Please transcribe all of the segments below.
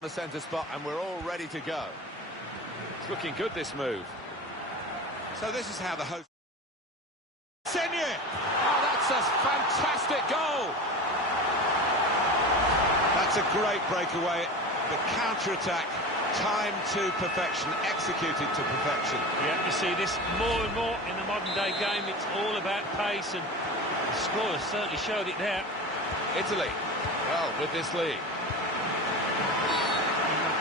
The centre spot, and we're all ready to go. It's looking good, this move. So this is how the host... Senye! Oh, that's a fantastic goal! That's a great breakaway. The counter-attack, timed to perfection, executed to perfection. Yeah, you see this more and more in the modern-day game. It's all about pace, and the score has certainly showed it there. Italy, well, with this lead.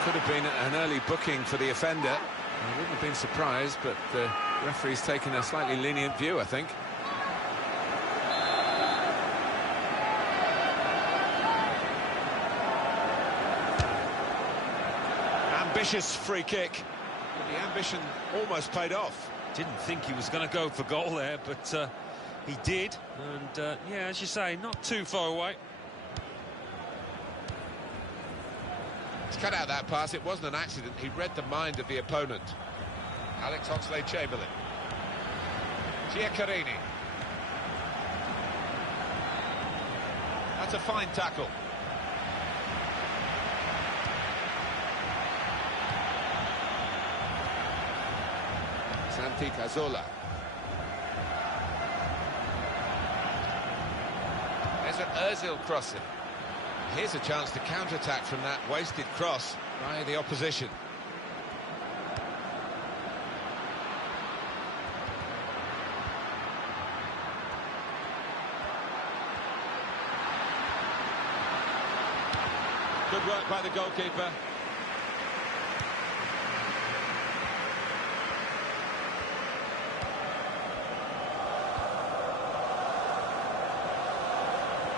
Could have been an early booking for the offender. I wouldn't have been surprised, but the referee's taken a slightly lenient view, I think. Ambitious free kick. But the ambition almost paid off. Didn't think he was going to go for goal there, but he did. And, yeah, as you say, not too far away. He's cut out that pass. It wasn't an accident. He read the mind of the opponent. Alex Oxlade-Chamberlain. Giaccherini. That's a fine tackle. Santi Cazorla. There's an Ozil crossing. Here's a chance to counter-attack from that wasted cross by the opposition. Good work by the goalkeeper.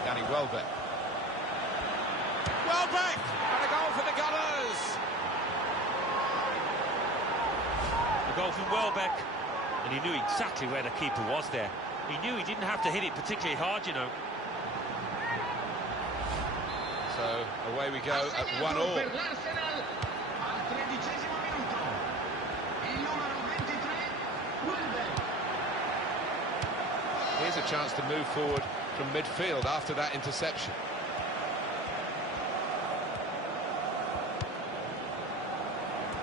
Danny Welbeck. Welbeck! And a goal for the Gunners! The goal from Welbeck, and he knew exactly where the keeper was there. He knew he didn't have to hit it particularly hard, you know. So away we go at 1-1. Here's a chance to move forward from midfield after that interception.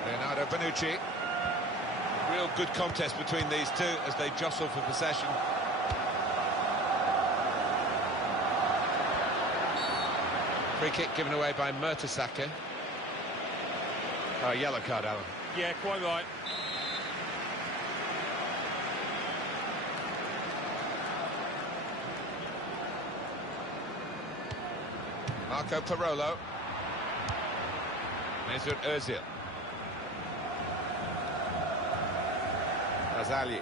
Leonardo Bonucci. Real good contest between these two as they jostle for possession. Free kick given away by Mertesacker. Oh, yellow card, Alan. Yeah, quite right. Marco Parolo. Mesut Ozil. Razali.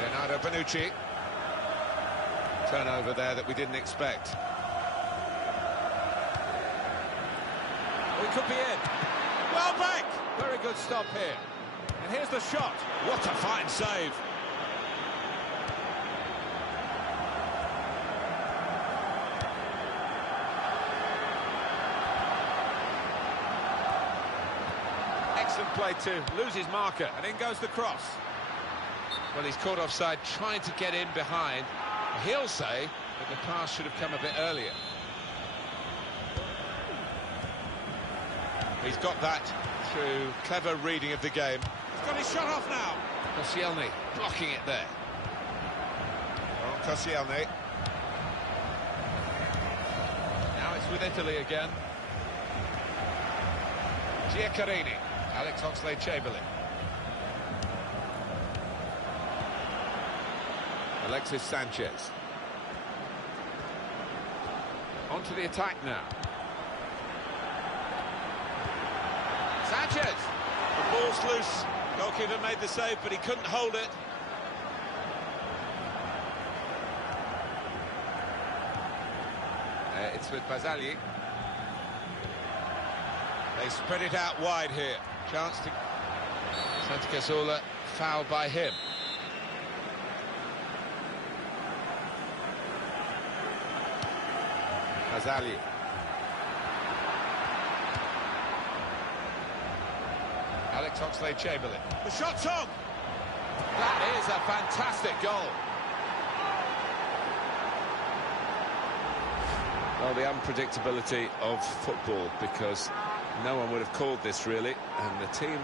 Leonardo Bonucci. Turnover there that we didn't expect. We could be in. Welbeck! Very good stop here. And here's the shot. What a fine save. Excellent play to lose his marker, and in goes the cross. Well, he's caught offside, trying to get in behind. He'll say that the pass should have come a bit earlier. He's got that through clever reading of the game. He's got his shot off now. Koscielny blocking it there. Oh, Koscielny. Now it's with Italy again. Giaccherini. Alex Oxlade-Chamberlain. Alexis Sanchez. On to the attack now. Sanchez! The ball's loose. Goalkeeper made the save, but he couldn't hold it. It's with Barzagli. They spread it out wide here. Chance to... Santi Cazorla, fouled by him. Barzagli. Alex Oxlade-Chamberlain. The shot's on! That is a fantastic goal. Well, the unpredictability of football, because no one would have called this, really, and the team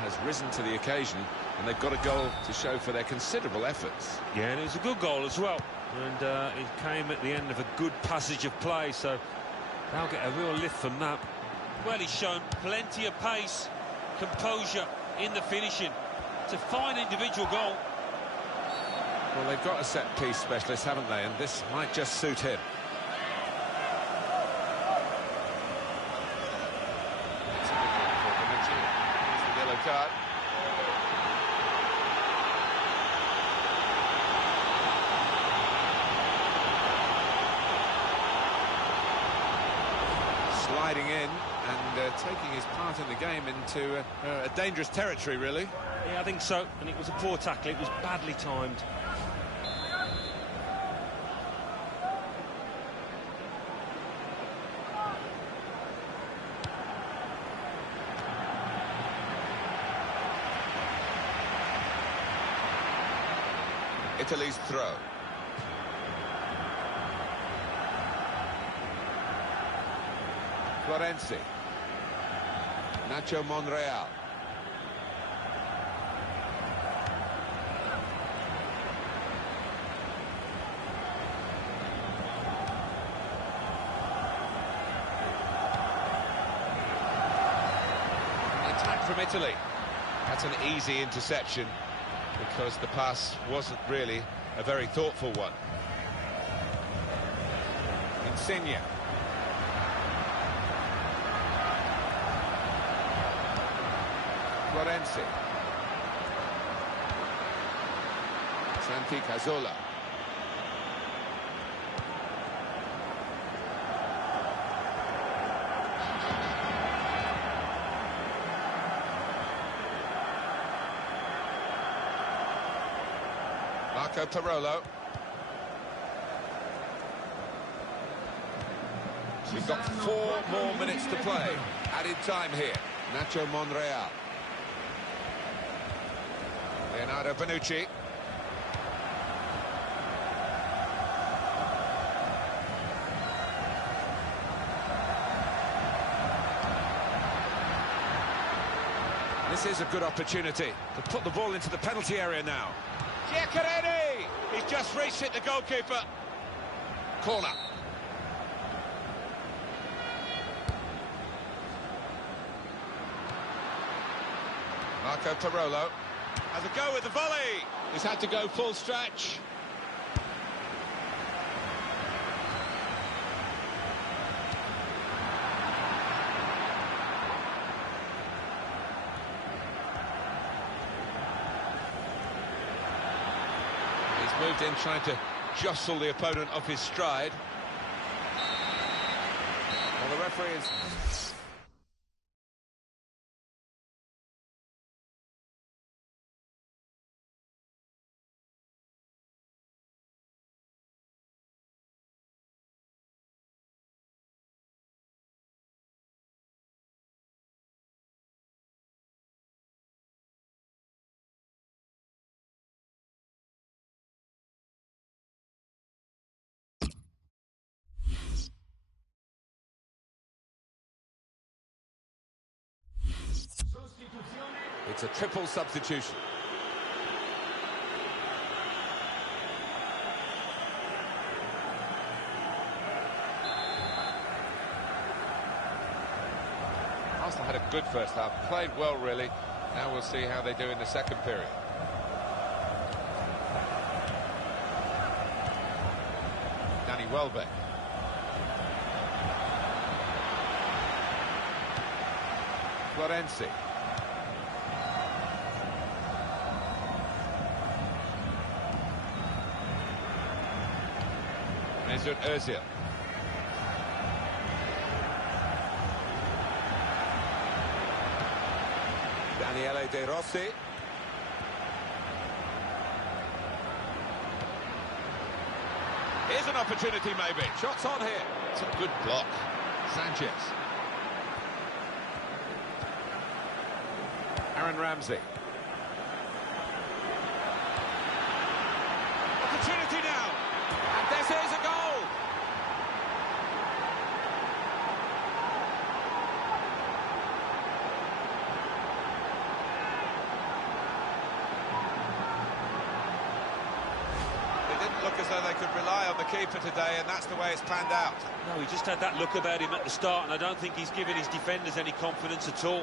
has risen to the occasion, and they've got a goal to show for their considerable efforts. Yeah, and it was a good goal as well, and it came at the end of a good passage of play, so they'll get a real lift from that. Well, he's shown plenty of pace, composure in the finishing. It's a fine individual goal. Well, they've got a set-piece specialist, haven't they, and this might just suit him. Yellow card. Sliding in and taking his part in the game into a dangerous territory, really. Yeah, I think so, and it was a poor tackle. It was badly timed. Italy's throw. Florenzi. Nacho Monreal. An attack from Italy. That's an easy interception, because the pass wasn't really a very thoughtful one. Insigne. Florenzi. Santi Cazorla. Marco Parolo. We've got 4 more minutes to play. Added time here. Nacho Monreal. Leonardo Bonucci. This is a good opportunity to put the ball into the penalty area now. Giaccherini! He's just reached it, the goalkeeper. Corner. Marco Parolo has a go with the volley. He's had to go full stretch. He's moved in trying to jostle the opponent off his stride. Well, the referee is... It's a triple substitution. Arsenal had a good first half, played well really. Now we'll see how they do in the second period. Danny Welbeck. Florenzi. Mesut Özil. Daniele De Rossi. Here's an opportunity maybe. Shots on here. It's a good block. Sanchez. Aaron Ramsey. Opportunity now. And this is a goal. look as though they could rely on the keeper today, and that's the way it's panned out. No, he just had that look about him at the start, and I don't think he's given his defenders any confidence at all.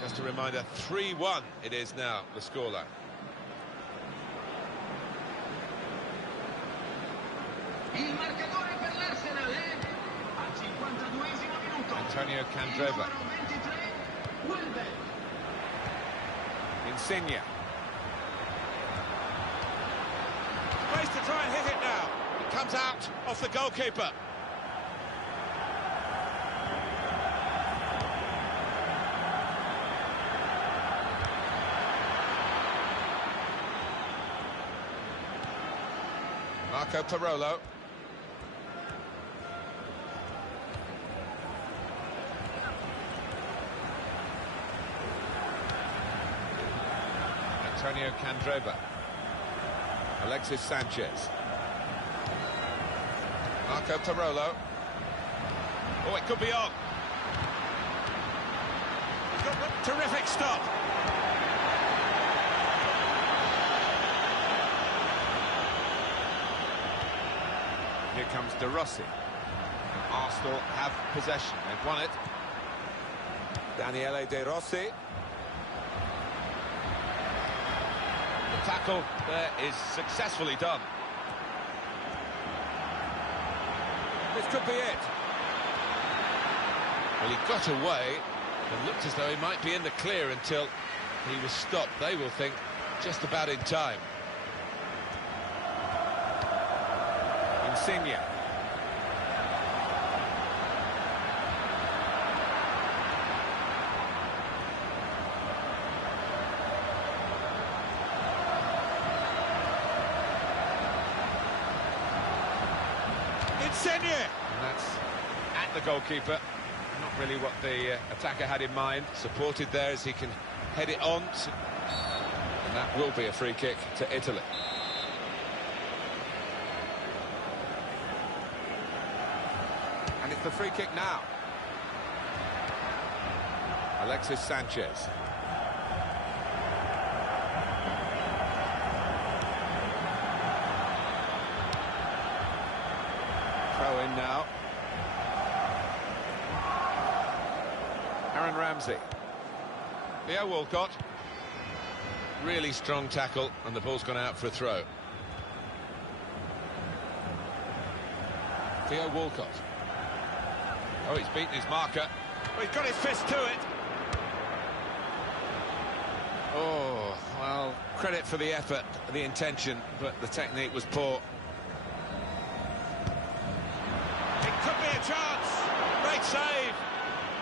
Just a reminder, 3-1 it is now, the scoreline. Il marcatore per l'Arsenal è al 52esimo minuto. Antonio Candreva. Il numero 23, Welbeck. Insigne. Space to try and hit it now. It comes out off the goalkeeper. Marco Parolo. Antonio Candreva. Alexis Sanchez. Marco Parolo. Oh, it could be on. He's got a terrific stop. Here comes De Rossi. And Arsenal have possession. They've won it. Daniele De Rossi. The tackle there is successfully done. This could be it. Well, he got away and looked as though he might be in the clear until he was stopped. They will think just about in time. Insigne. Insigne! And that's at the goalkeeper. Not really what the attacker had in mind. Supported there as he can head it on. And that will be a free kick to Italy. And it's the free kick now. Alexis Sanchez. Throw in now. Aaron Ramsey. Theo Walcott. Really strong tackle, and the ball's gone out for a throw. Theo Walcott. Oh, he's beaten his marker. Oh, he's got his fist to it. Oh, well, credit for the effort, the intention, but the technique was poor. It could be a chance. Great save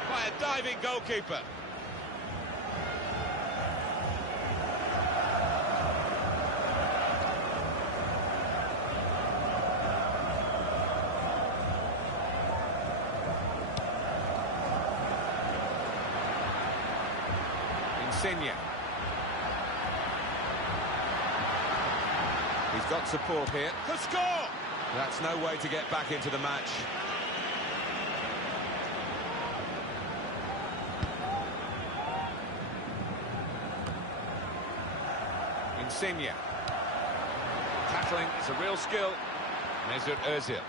by a diving goalkeeper. Insigne. He's got support here. The score! That's no way to get back into the match. Insigne. Tackling is a real skill. Mesut Ozil.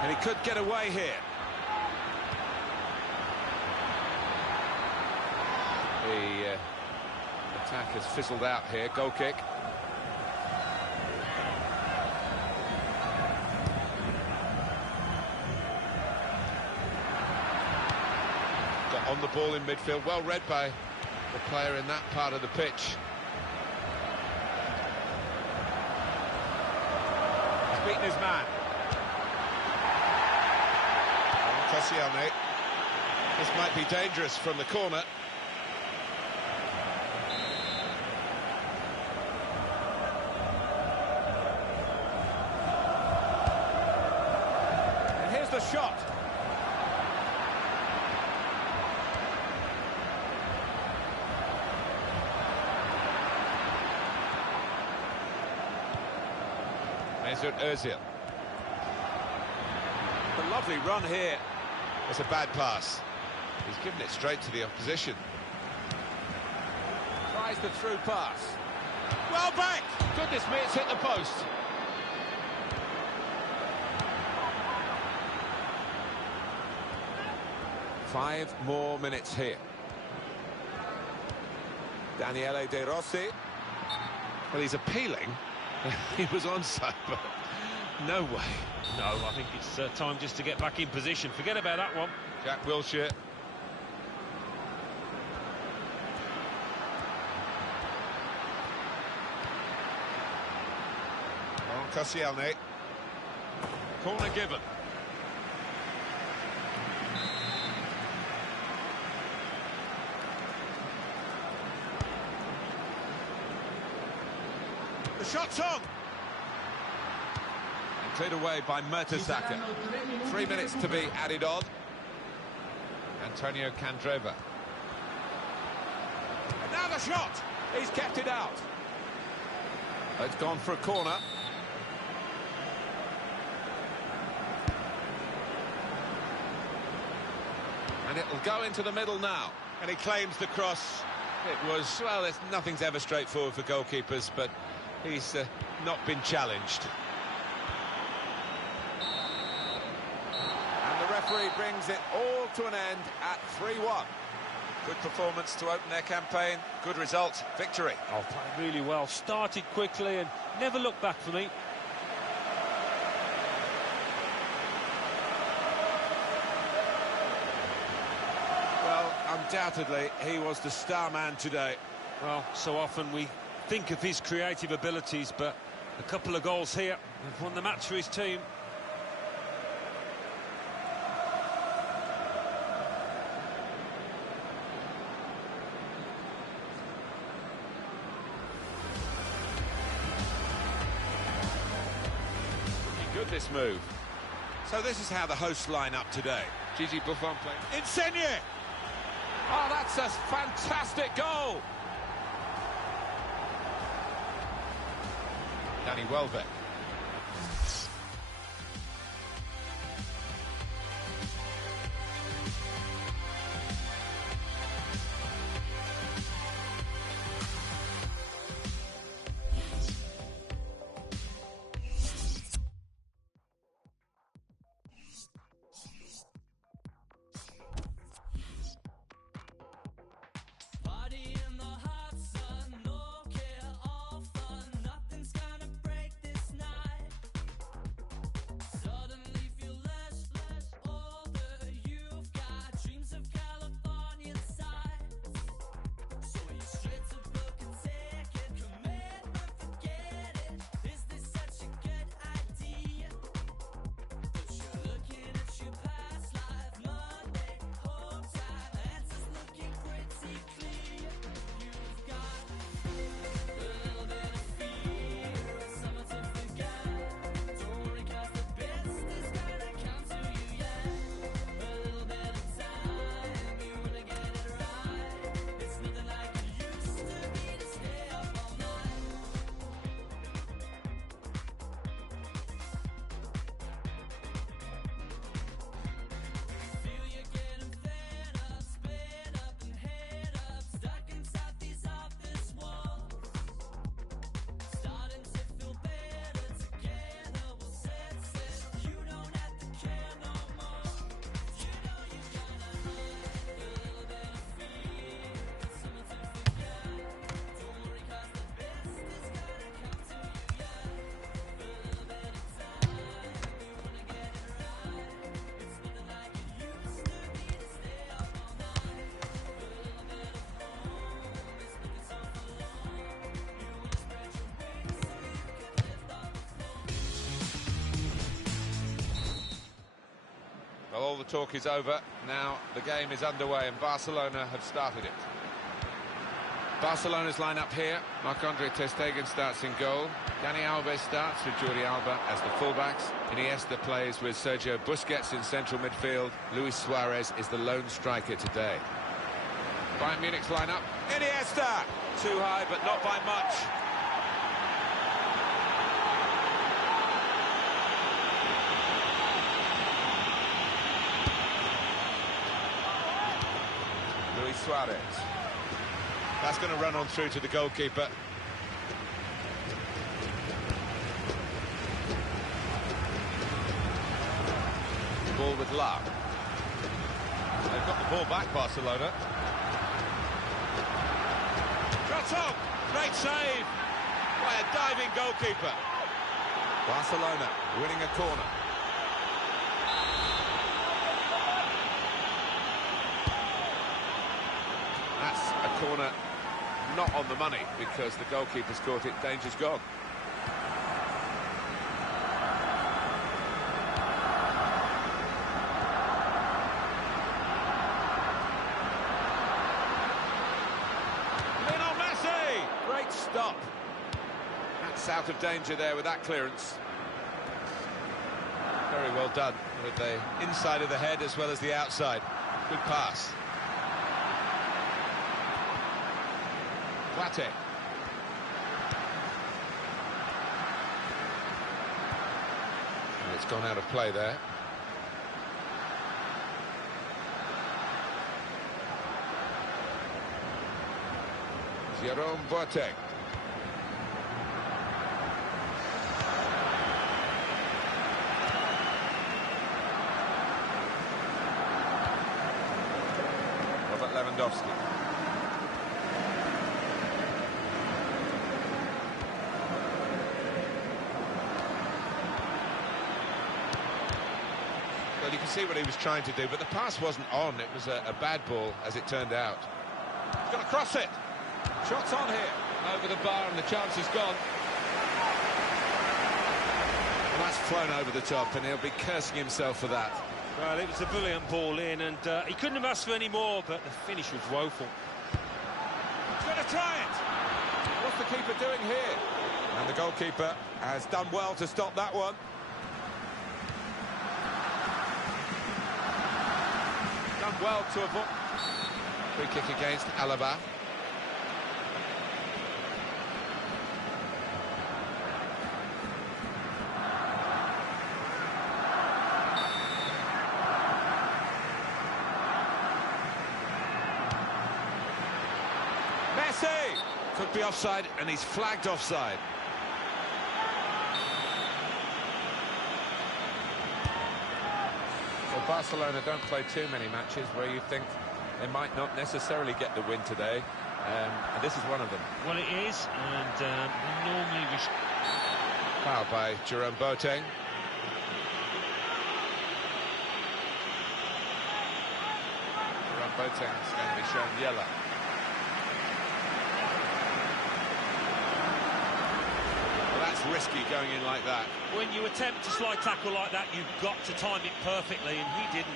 And he could get away here. The attack has fizzled out here. Goal kick. Got on the ball in midfield. Well read by the player in that part of the pitch. He's beaten his man. Koscielny. This might be dangerous from the corner. The shot. Mesut Ozil. A lovely run here. It's a bad pass. He's given it straight to the opposition. Tries the through pass. Well back! Goodness me, it's hit the post. Five more minutes here. Daniele De Rossi. Well, he's appealing. He was onside, but no way. No, I think it's time just to get back in position. Forget about that one. Jack Wilshere. On Koscielny. Corner given. The shot's on. And cleared away by Mertesacker. 3 minutes to be added on. Antonio Candreva. And now the shot. He's kept it out. It's gone for a corner. And it'll go into the middle now. And he claims the cross. It was, well, nothing's ever straightforward for goalkeepers, but he's not been challenged. And the referee brings it all to an end at 3-1. Good performance to open their campaign. Good result. Victory. Oh, played really well. Started quickly and never looked back for me. Well, undoubtedly, he was the star man today. Well, so often we think of his creative abilities, but a couple of goals here have won the match for his team. Good, this move. So this is how the hosts line up today. Gigi Buffon playing. Insigne! Oh, that's a fantastic goal! Danny Welbeck. Well, all the talk is over. Now the game is underway and Barcelona have started it. Barcelona's line-up here. Marc-Andre ter Stegen starts in goal. Dani Alves starts with Jordi Alba as the fullbacks. Iniesta plays with Sergio Busquets in central midfield. Luis Suarez is the lone striker today. Bayern Munich's line-up. Iniesta! Too high, but not by much. Suarez. That's going to run on through to the goalkeeper. Ball with luck. They've got the ball back, Barcelona. Shot on! Great save by a diving goalkeeper. Barcelona winning a corner. That's a corner not on the money because the goalkeeper's caught it. Danger's gone. Great stop. That's out of danger there with that clearance. Very well done with the inside of the head as well as the outside. Good pass. Plate. And it's gone out of play there. Jerome Boateng. Robert Lewandowski. Well, you can see what he was trying to do, but the pass wasn't on. It was a bad ball, as it turned out. He's going to cross it. Shots on here. Over the bar and the chance is gone. Well, that's flown over the top and he'll be cursing himself for that. Well, it was a brilliant ball in and he couldn't have asked for any more, but the finish was woeful. He's going to try it. What's the keeper doing here? And the goalkeeper has done well to stop that one. Done well to avoid. Free kick against Alaba. Messi! Could be offside, and he's flagged offside. Well, Barcelona don't play too many matches where you think they might not necessarily get the win today, and this is one of them. Well, it is, and normally... Foul by Jerome Boateng. Jerome Boateng is going to be shown yellow. That's risky going in like that. When you attempt a slide tackle like that, you've got to time it perfectly, and he didn't.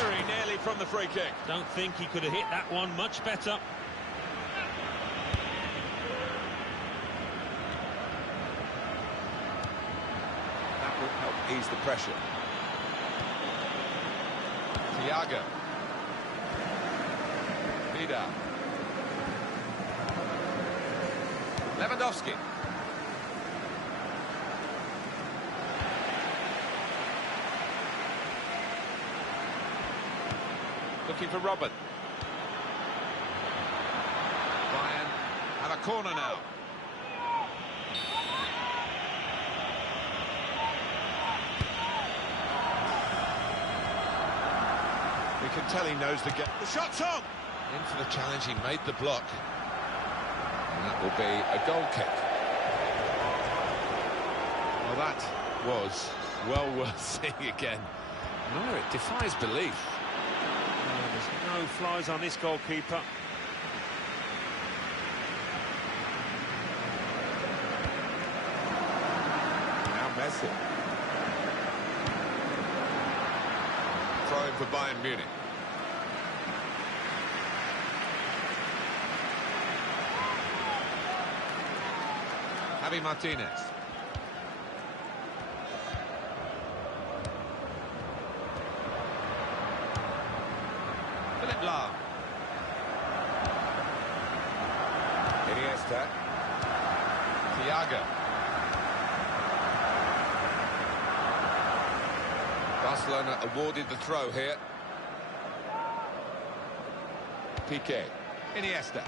Very nearly from the free kick. Don't think he could have hit that one much better. That will help ease the pressure. Thiago. Vida. Lewandowski. Looking for Robin. Bayern have a corner now. We can tell he knows the game. The shot's on! In for the challenge, he made the block. And that will be a goal kick. Well, that was well worth seeing again. No, it defies belief. There's no flies on this goalkeeper. Now Messi. Throw in for Bayern Munich. Javi Martinez. Philip Lahm. Iniesta. Thiago. Barcelona awarded the throw here. Piqué. Iniesta.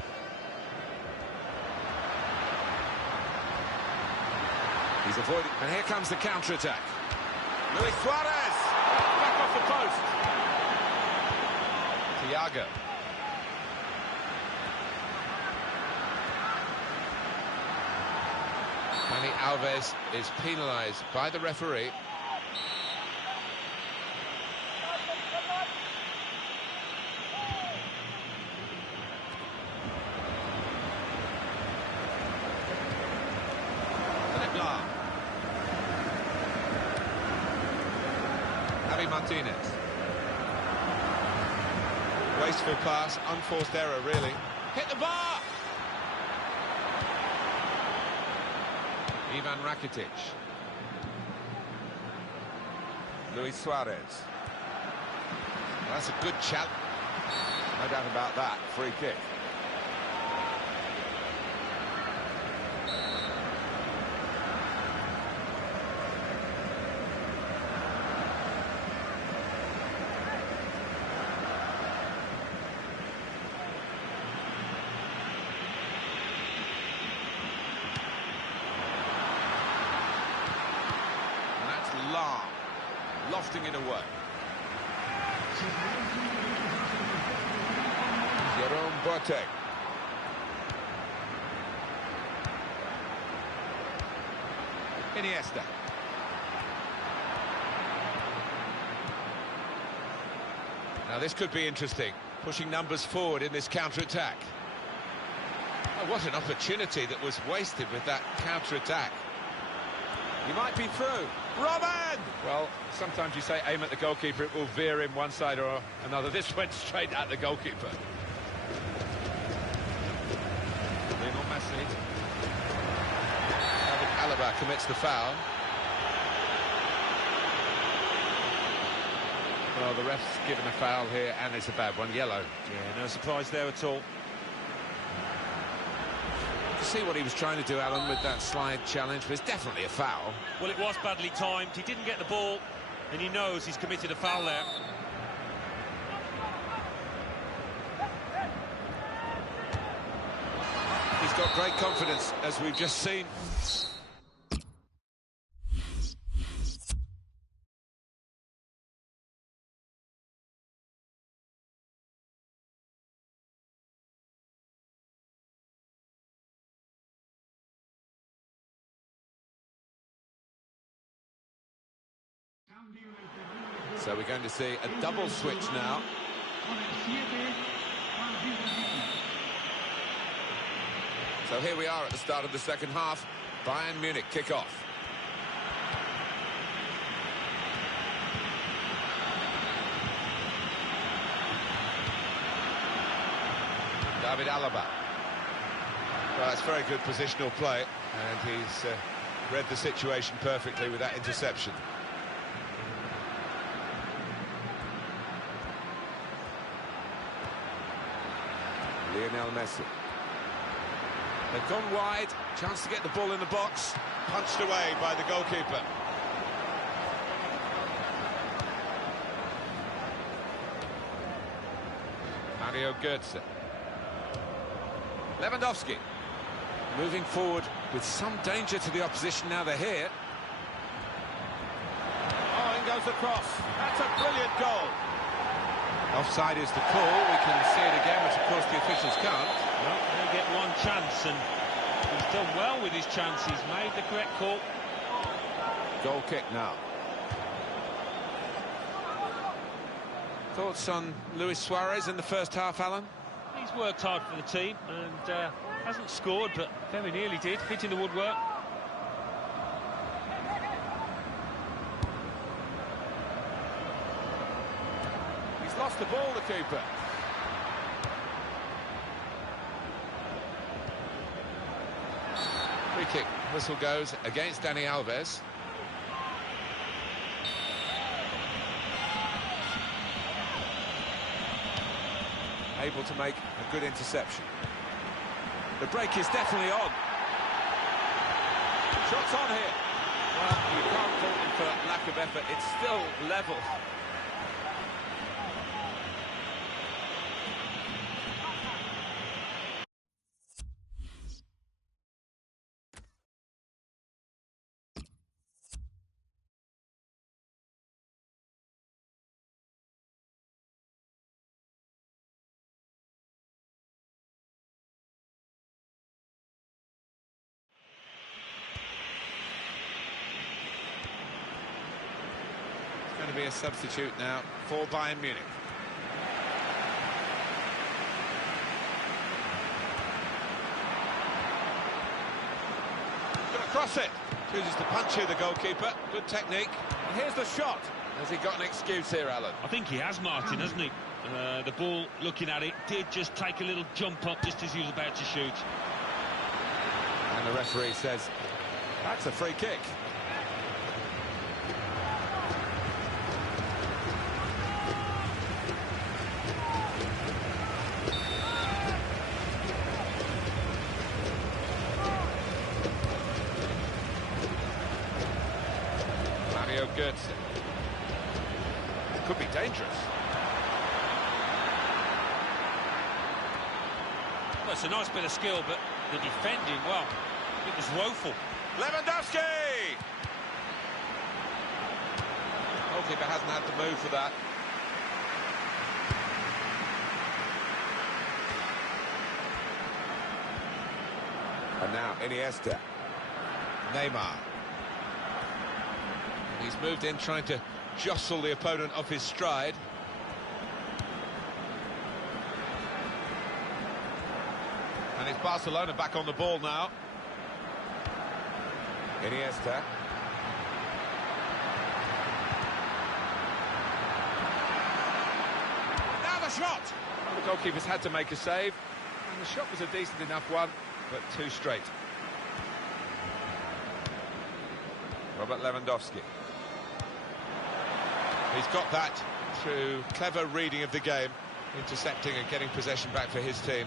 He's avoided, and here comes the counter-attack. Luis Suarez! Back off the post. Thiago. Dani Alves is penalised by the referee. Philip Lahm. Javi Martinez. Wasteful pass, unforced error, really. Hit the bar! Ivan Rakitic. Luis Suarez. Well, that's a good challenge. No doubt about that. Free kick. Lahm, lofting it away. Jerome Boateng. Iniesta. Now this could be interesting, pushing numbers forward in this counter-attack. Oh, what an opportunity that was wasted with that counter-attack. He might be through. Robin! Well, sometimes you say aim at the goalkeeper, it will veer in one side or another. This went straight at the goalkeeper. Lionel Messi. David Alaba commits the foul. Well, the ref's given a foul here, and it's a bad one, yellow. Yeah, no surprise there at all. See what he was trying to do, Alan, with that slide challenge, but it's definitely a foul. Well, it was badly timed. He didn't get the ball, and he knows he's committed a foul there. He's got great confidence, as we've just seen. So we're going to see a double switch now. So here we are at the start of the second half. Bayern Munich kick off. David Alaba. Well, that's very good positional play, and he's read the situation perfectly with that interception. Lionel Messi. They've gone wide, chance to get the ball in the box, punched away by the goalkeeper. Mario Götze. Lewandowski. Moving forward with some danger to the opposition now they're here. Oh, in goes the cross. That's a brilliant goal. Offside is the call. We can see it again, which of course the officials can't. Well, they'll get one chance, and he's done well with his chance. He's made the correct call. Goal kick now. Thoughts on Luis Suarez in the first half, Alan? He's worked hard for the team and hasn't scored, but very nearly did, hitting the woodwork. He's lost the ball, the keeper. Free kick whistle goes against Dani Alves. Able to make a good interception. The break is definitely on. Shots on here. Well, you can't fault them for lack of effort. It's still level. Going to be a substitute now for Bayern Munich. Going to cross it. Chooses to punch here, the goalkeeper. Good technique. And here's the shot. Has he got an excuse here, Alan? I think he has, Martin, hasn't he? The ball, looking at it, did just take a little jump up just as he was about to shoot. And the referee says, that's a free kick. Good. Could be dangerous. Well, it's a nice bit of skill, but the defending, well, it was woeful. Lewandowski! Goalkeeper hasn't had to move for that. And now Iniesta. Neymar. He's moved in, trying to jostle the opponent off his stride. And it's Barcelona back on the ball now. Iniesta. Now the shot! Well, the goalkeeper's had to make a save. And the shot was a decent enough one, but too straight. Robert Lewandowski. He's got that through clever reading of the game, intercepting and getting possession back for his team.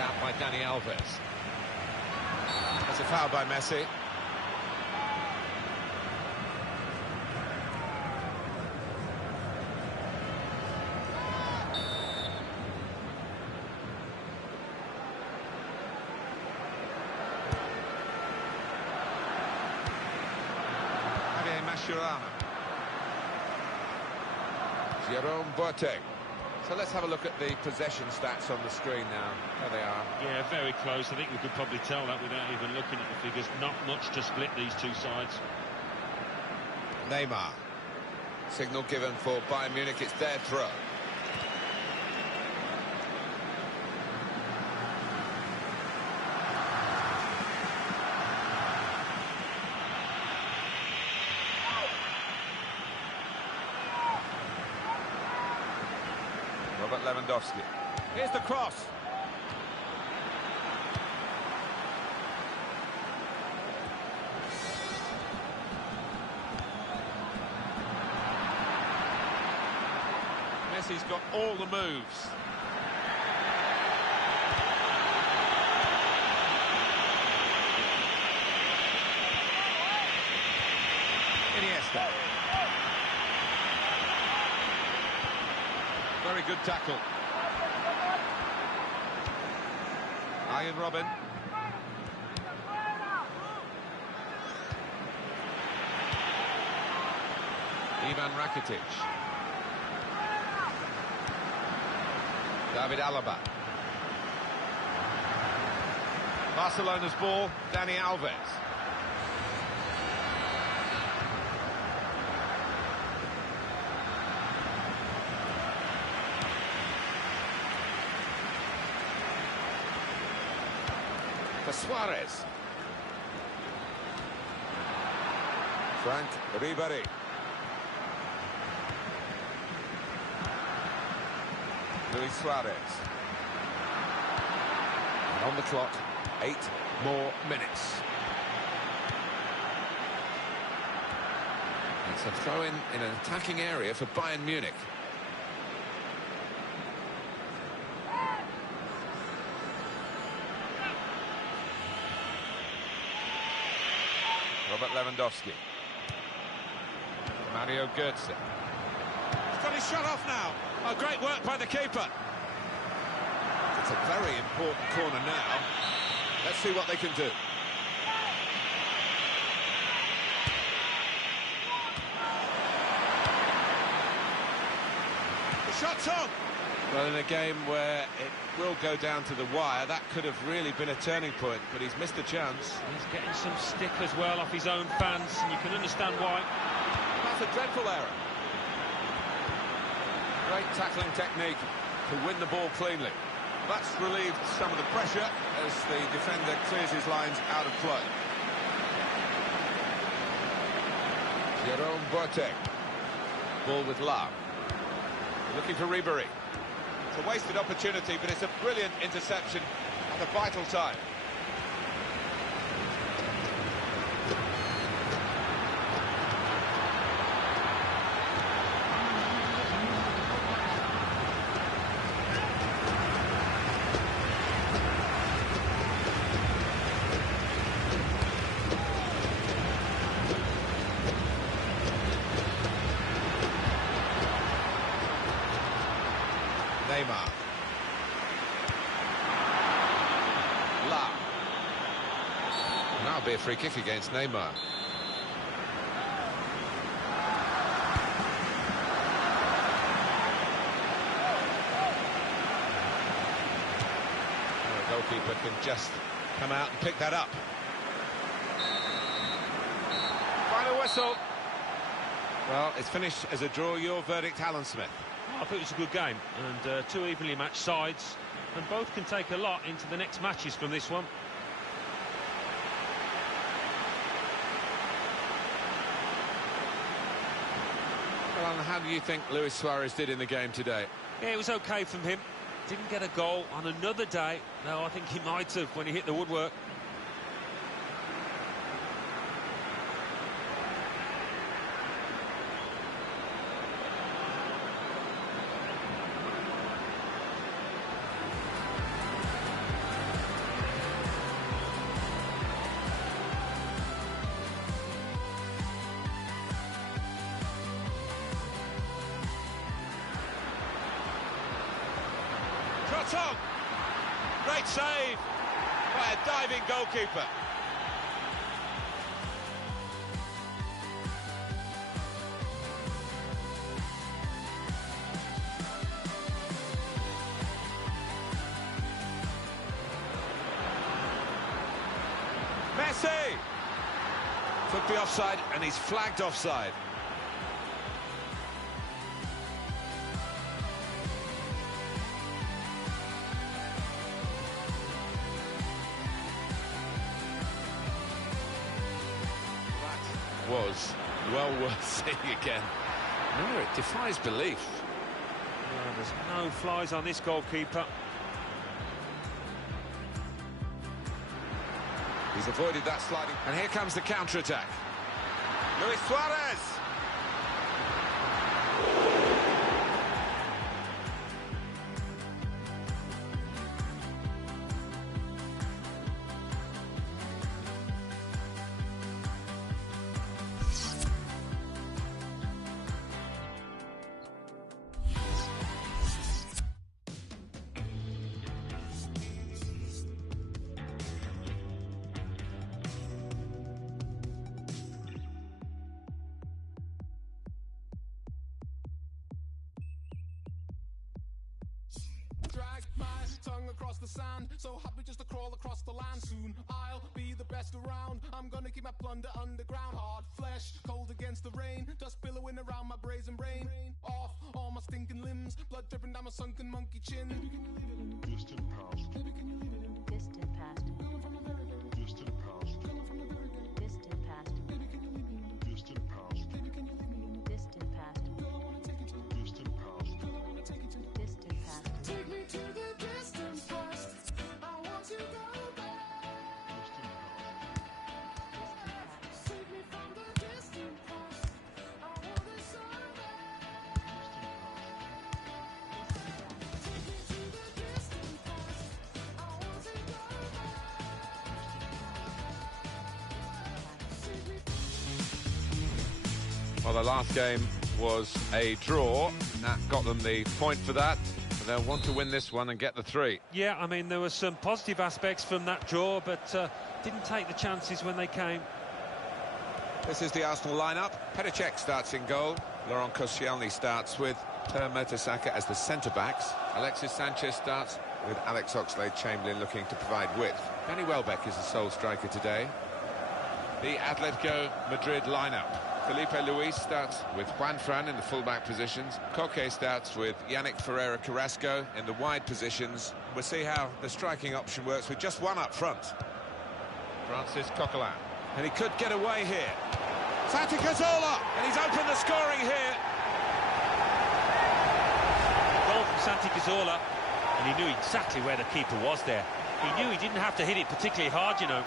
Out by Dani Alves. That's a foul by Messi. Javier Mascherano. Jerome Boateng. So let's have a look at the possession stats on the screen now. There they are. Yeah, very close. I think we could probably tell that without even looking at the figures. Not much to split these two sides. Neymar. Signal given for Bayern Munich. It's their throw. Robert Lewandowski. Here's the cross. Messi's got all the moves. Iniesta. Very good tackle. Ian Robin. Ivan Rakitic. David Alaba. Barcelona's ball, Dani Alves. For Suarez. Frank Ribéry. Luis Suarez. And on the clock, 8 more minutes. It's a throw-in in an attacking area for Bayern Munich. Robert Lewandowski. Mario Götze. He's got his shot off now. Oh, great work by the keeper. It's a very important corner now. Let's see what they can do. The shot's on. Well, in a game where it will go down to the wire, that could have really been a turning point, but he's missed a chance. He's getting some stick as well off his own fans, and you can understand why. That's a dreadful error. Great tackling technique to win the ball cleanly. That's relieved some of the pressure as the defender clears his lines out of play. Jerome Boateng. Ball with Lau. Looking for Ribéry. It's a wasted opportunity, but it's a brilliant interception at a vital time. Neymar. Lau. Now be a free kick against Neymar. The goalkeeper can just come out and pick that up. Final whistle. Well, it's finished as a draw. Your verdict, Alan Smith. I thought it was a good game, and two evenly matched sides, and both can take a lot into the next matches from this one. Well, Alan, how do you think Luis Suarez did in the game today? Yeah, it was okay from him. Didn't get a goal on another day. No, I think he might have when he hit the woodwork. On. Great save by a diving goalkeeper. Messi took the offside and he's flagged offside. Was well worth seeing again. No, it defies belief. Oh, there's no flies on this goalkeeper. He's avoided that sliding. And here comes the counter-attack. Luis Suarez! Drag my tongue across the sand, so happy just to crawl across the land. Soon I'll be the best around. I'm gonna keep my plunder underground. Hard flesh, cold against the rain, dust billowing around my brazen brain. Off all my stinking limbs, blood dripping down my sunken monkey chin. Distant past. Distant past. Distant past. Distant past. Distant past. Distant past. Distant past. Distant past. Take me to the distant past. I want to go back. Well, the last game was a draw. That got them the point for that. But they'll want to win this one and get the 3. Yeah, I mean, there were some positive aspects from that draw, but didn't take the chances when they came. This is the Arsenal lineup. Petr Cech starts in goal. Laurent Koscielny starts with Per Mertesacker as the centre-backs. Alexis Sanchez starts with Alex Oxlade-Chamberlain looking to provide width. Danny Welbeck is the sole striker today. The Atletico Madrid lineup. Felipe Luis starts with Juan Fran in the full-back positions. Koke starts with Yannick Ferreira Carrasco in the wide positions. We'll see how the striking option works with just one up front. Francis Coquelin. And he could get away here. Santi Cazorla, and he's opened the scoring here. Goal from Santi Cazorla, and he knew exactly where the keeper was there. He knew he didn't have to hit it particularly hard, you know.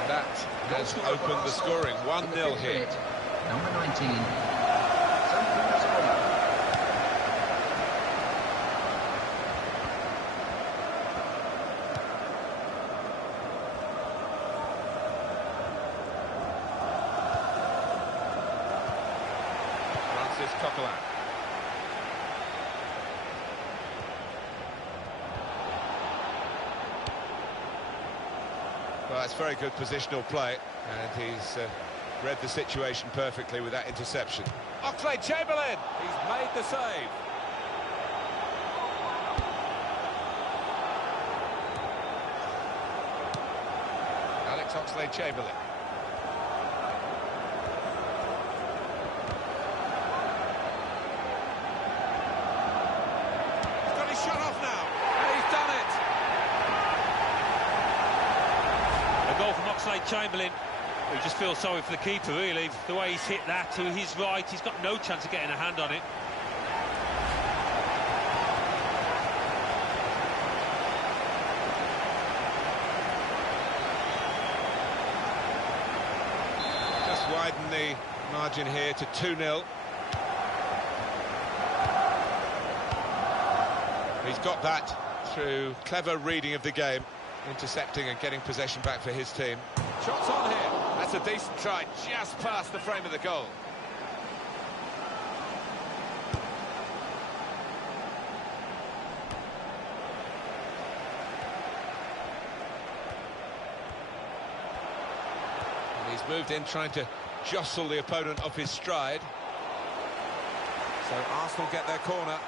And that has opened the scoring. 1-0 here. Number 19, Santi Cazorla. Francis Coquelin. Well, it's very good positional play, and he's read the situation perfectly with that interception. Oxlade-Chamberlain, he's made the save. Alex Oxlade-Chamberlain. He's got his shot off now, and he's done it. A goal from Oxlade-Chamberlain. You just feel sorry for the keeper, really. The way he's hit that to his right, he's got no chance of getting a hand on it. Just widen the margin here to 2-0. He's got that through clever reading of the game, intercepting and getting possession back for his team. Shots on here. That's a decent try, just past the frame of the goal. And he's moved in trying to jostle the opponent off his stride. So Arsenal get their corner.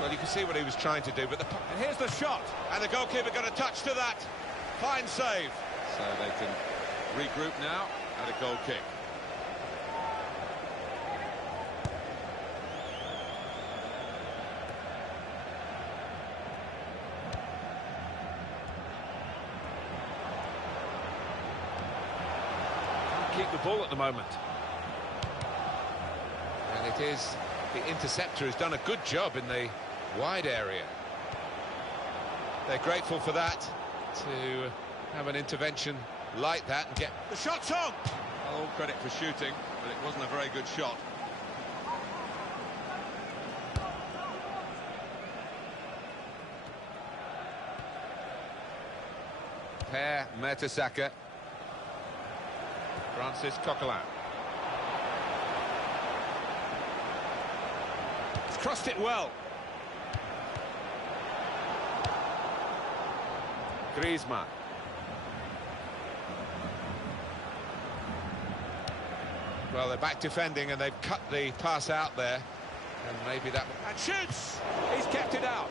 Well, you can see what he was trying to do, but and here's the shot, and the goalkeeper got a touch to that. Fine save. So they can regroup now at a goal kick. Can't keep the ball at the moment. And it is the interceptor who's done a good job in the wide area. They're grateful for that, to have an intervention like that and get the shots on. All credit for shooting, but it wasn't a very good shot. Per Mertesacker. Francis Coquelin. He's crossed it well. Griezmann. Well, they're back defending and they've cut the pass out there. And maybe that... And shoots! He's kept it out.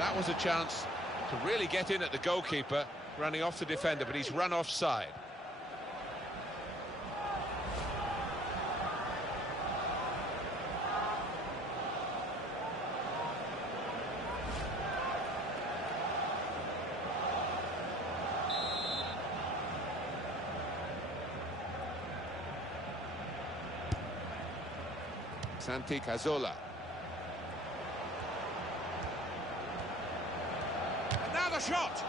That was a chance to really get in at the goalkeeper, running off the defender, but he's run offside. Santi Cazorla. And now Another shot!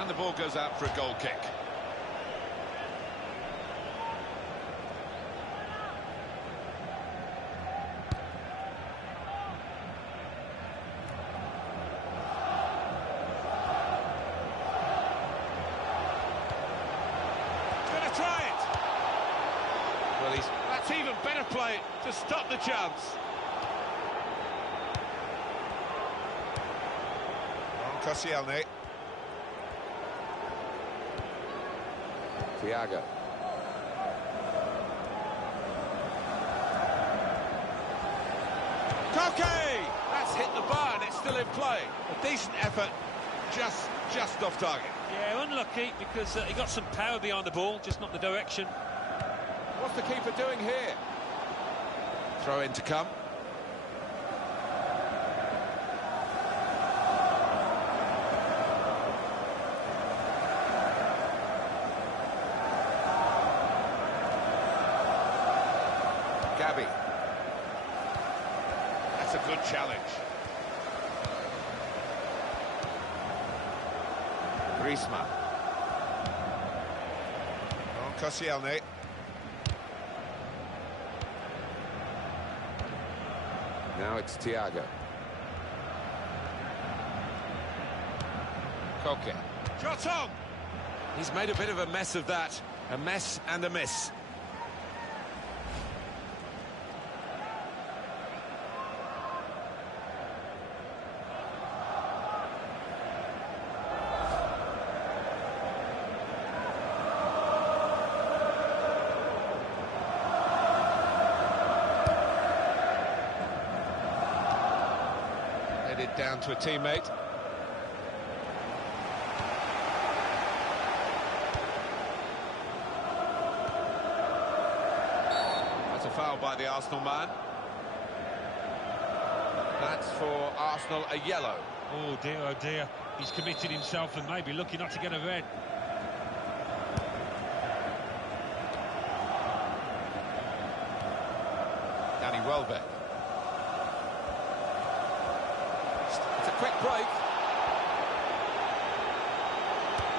And the ball goes out for a goal kick. Try it. Well, that's even better play to stop the chance. Koscielny. Thiago. Koke! That's hit the bar and it's still in play. A decent effort, just off target. Yeah, unlucky because he got some power behind the ball, just not the direction. What's the keeper doing here? Throw in to come. Gabby. That's a good challenge. Griezmann. On Koscielny. Now it's Thiago. Koke. Shot on! He's made a bit of a mess of that. A mess and a miss. Headed down to a teammate. That's a foul by the Arsenal man. That's for Arsenal, a yellow. Oh dear, he's committed himself and maybe lucky not to get a red. Danny Welbeck. It's a quick break.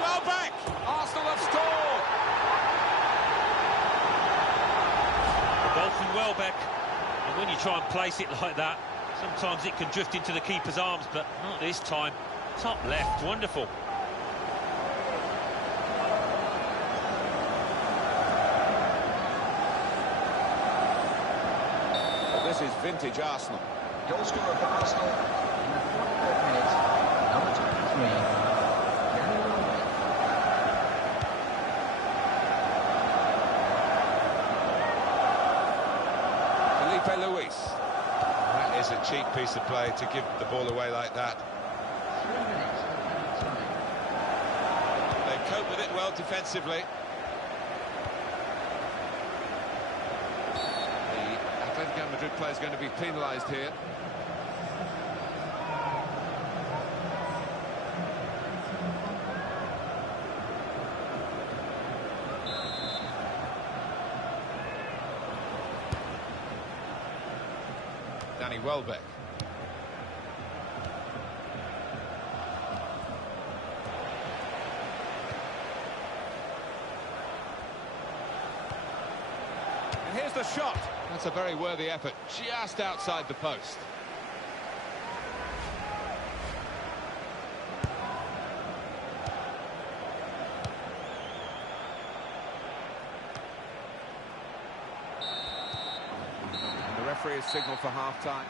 Welbeck! Arsenal have scored! The ball from Welbeck, and when you try and place it like that, sometimes it can drift into the keeper's arms, but not this time. Top left, wonderful. This is vintage Arsenal. Goal scorer for Arsenal in the 43rd minute, number 23, Danny Welbeck. Felipe Luis. That is a cheap piece of play to give the ball away like that. 3 minutes of time. They cope with it well defensively. The Atletico Madrid player is going to be penalised here. Danny Welbeck. And here's the shot. That's a very worthy effort, just outside the post. And the referee has signalled for half-time.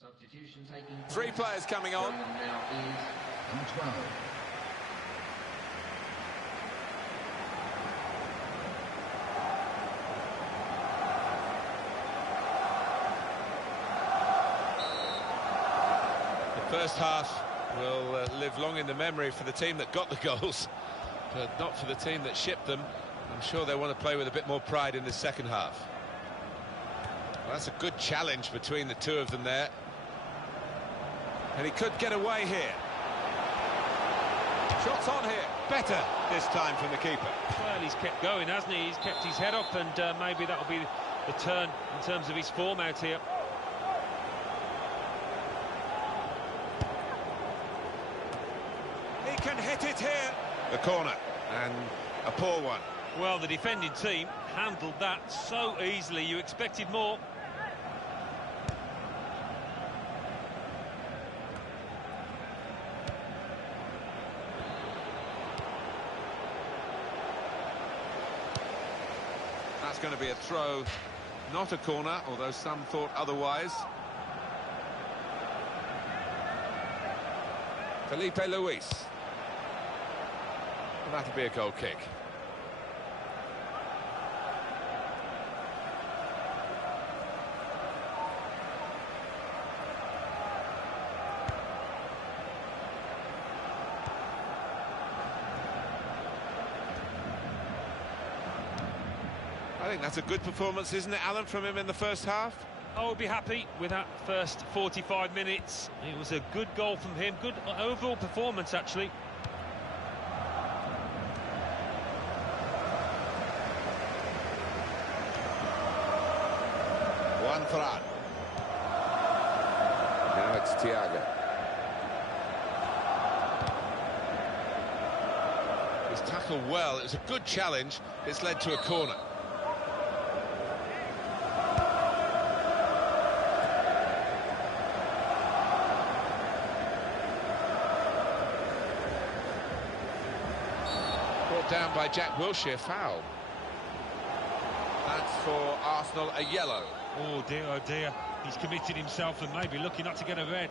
Substitution taking place. 3 players coming on. Now is number 12. First half will live long in the memory for the team that got the goals, but not for the team that shipped them. I'm sure they want to play with a bit more pride in the second half. Well, that's a good challenge between the two of them there. And he could get away here. Shots on here. Better this time from the keeper. Well, he's kept going, hasn't he? He's kept his head up, and maybe that'll be the turn in terms of his form out here. He can hit it here. The corner, and a poor one. Well, the defending team handled that so easily. You expected more. That's going to be a throw, not a corner, although some thought otherwise. Felipe Luis. Well, that'll be a goal kick. I think that's a good performance, isn't it, Alan, from him in the first half? I would be happy with that first 45 minutes. It was a good goal from him, good overall performance, actually. Juan Fran. Now it's Thiago. He's tackled well. It was a good challenge. It's led to a corner. Brought down by Jack Wilshere, foul. That's for Arsenal, a yellow. Oh dear, he's committed himself and maybe lucky not to get a red.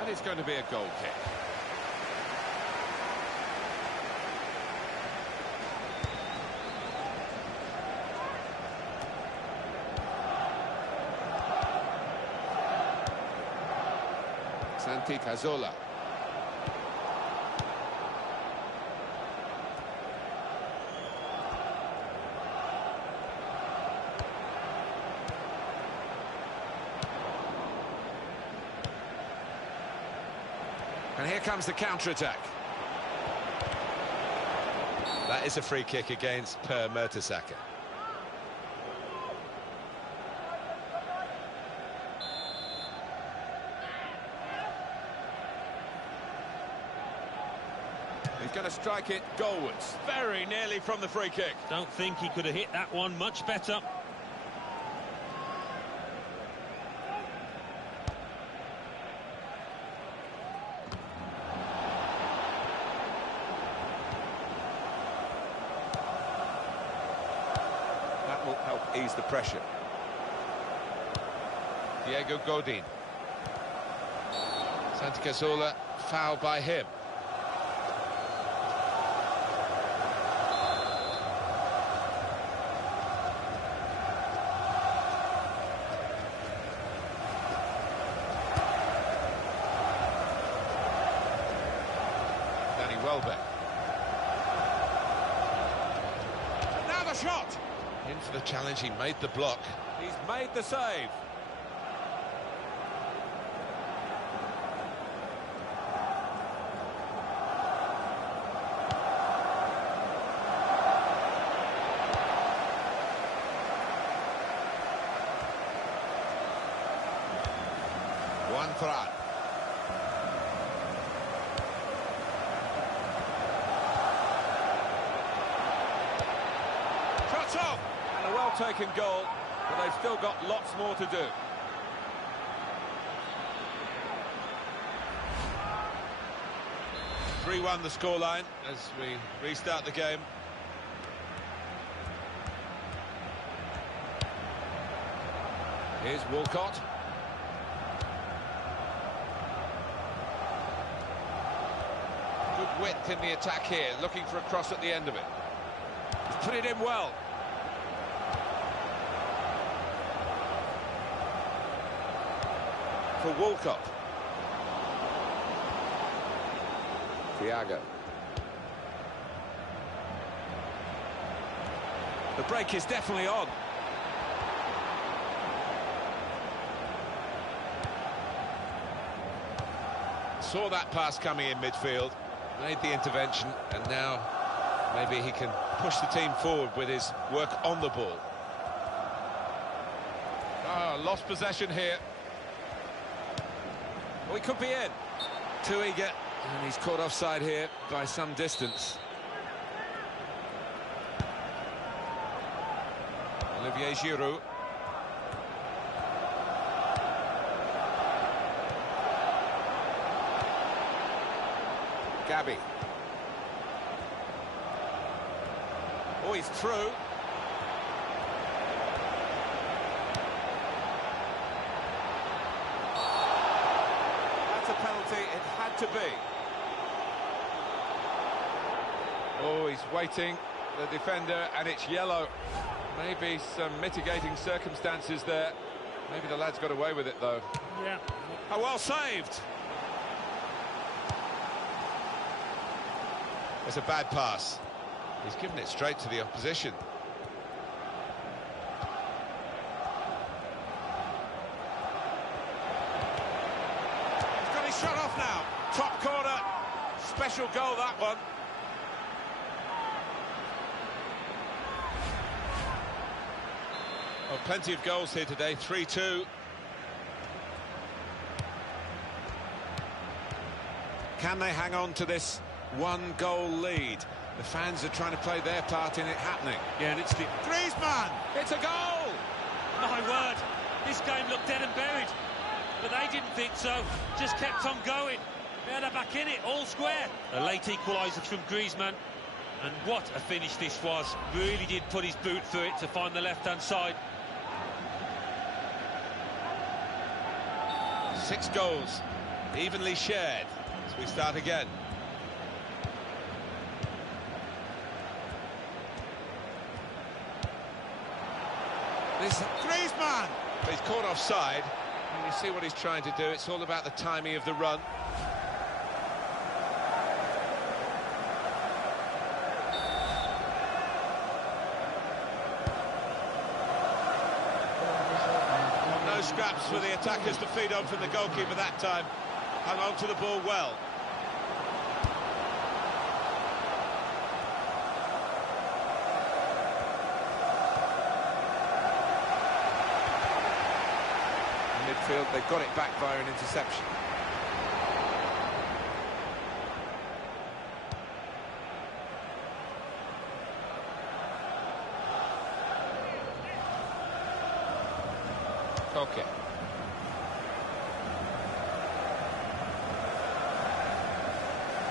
And it's going to be a goal kick. Santi Cazorla. And here comes the counter-attack. That is a free kick against Per Mertesacker. He's going to strike it goalwards. Very nearly from the free kick. Don't think he could have hit that one much better. That will help ease the pressure. Diego Godin. Santi Cazorla, foul by him. Welbeck. Now the shot! In for the challenge, he made the block. He's made the save. Juan Fran. And a well-taken goal, but they've still got lots more to do. (3-1) the scoreline as we restart the game. Here's Walcott. Good width in the attack here, looking for a cross at the end of it. He's put it in well. for Walcott. Thiago. The break is definitely on. Saw that pass coming in midfield, made the intervention, and now maybe he can push the team forward with his work on the ball. Lost possession here. Well, he could be in. Too eager, and he's caught offside here by some distance. Olivier Giroud. Gabby. Oh, he's through. That's a penalty, it had to be. Oh, he's waiting, the defender, and it's yellow. Maybe some mitigating circumstances there. Maybe the lad's got away with it, though. Yeah. Oh, well saved. It's a bad pass. He's given it straight to the opposition. He's got his shot off now. Top corner. Special goal, that one. Well, plenty of goals here today, 3-2. Can they hang on to this one-goal lead? The fans are trying to play their part in it happening. Yeah, and it's the... Griezmann! It's a goal! My word, this game looked dead and buried. But they didn't think so, just kept on going. Yeah, they're back in it, all square. A late equaliser from Griezmann. And what a finish this was. Really did put his boot through it to find the left-hand side. 6 goals, evenly shared, as we start again. This Griezmann! But he's caught offside, and you see what he's trying to do. It's all about the timing of the run. No scraps for the attackers to feed on from the goalkeeper that time. Hung on to the ball well. Midfield, they've got it back via an interception. Okay.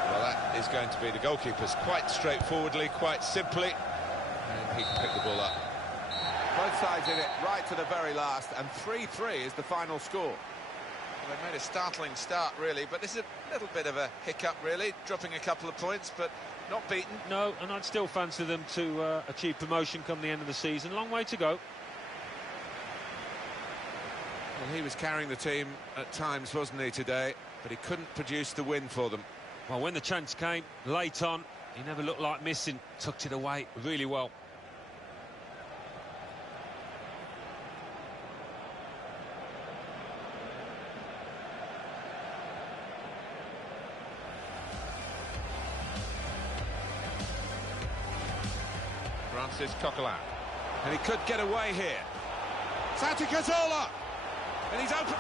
Well, that is going to be the goalkeeper's quite straightforwardly, quite simply, and he can pick the ball up. Both sides in it right to the very last, and 3-3 is the final score. Well, they made a startling start, really, but this is a little bit of a hiccup, really, dropping a couple of points, but not beaten. No, and I'd still fancy them to achieve promotion come the end of the season. Long way to go. Well, he was carrying the team at times, wasn't he, today? But he couldn't produce the win for them. Well, when the chance came, late on, he never looked like missing. Tucked it away really well. Francis Coquelin. And he could get away here. Santi Cazorla! And he's open.